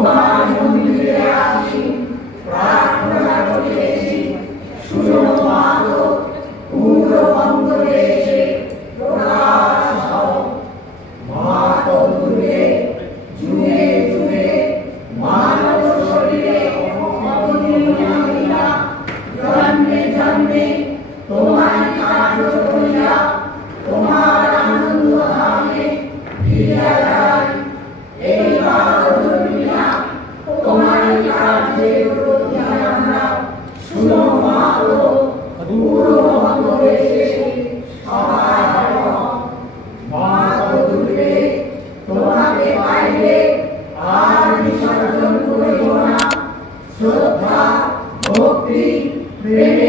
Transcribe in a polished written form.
তোমার মন্দিরে আসি, প্রার্থনা করিতেছি, শুনো মা গো, পূর্ণ বন্দরে এসে প্রকাশ হও। মা তো দূরে, যুগে যুগে মানব শরীরে অবতীর্ণ হইয়া জন্মে জন্মে তোমার কার্য করিয়া তোমার আনন্দ ধামে ফিরিয়া যায়। এইবার ধর্মিয়া তোমার কার্যে ব্রতী আমরা, শুনো মা গো, পূর্ণ বন্দরে এসে সহায় হও। মা তো দূরে, তোমাকে পাইলে আর বিসর্জন করিব না। শ্রদ্ধা, ভক্তি, প্রেমে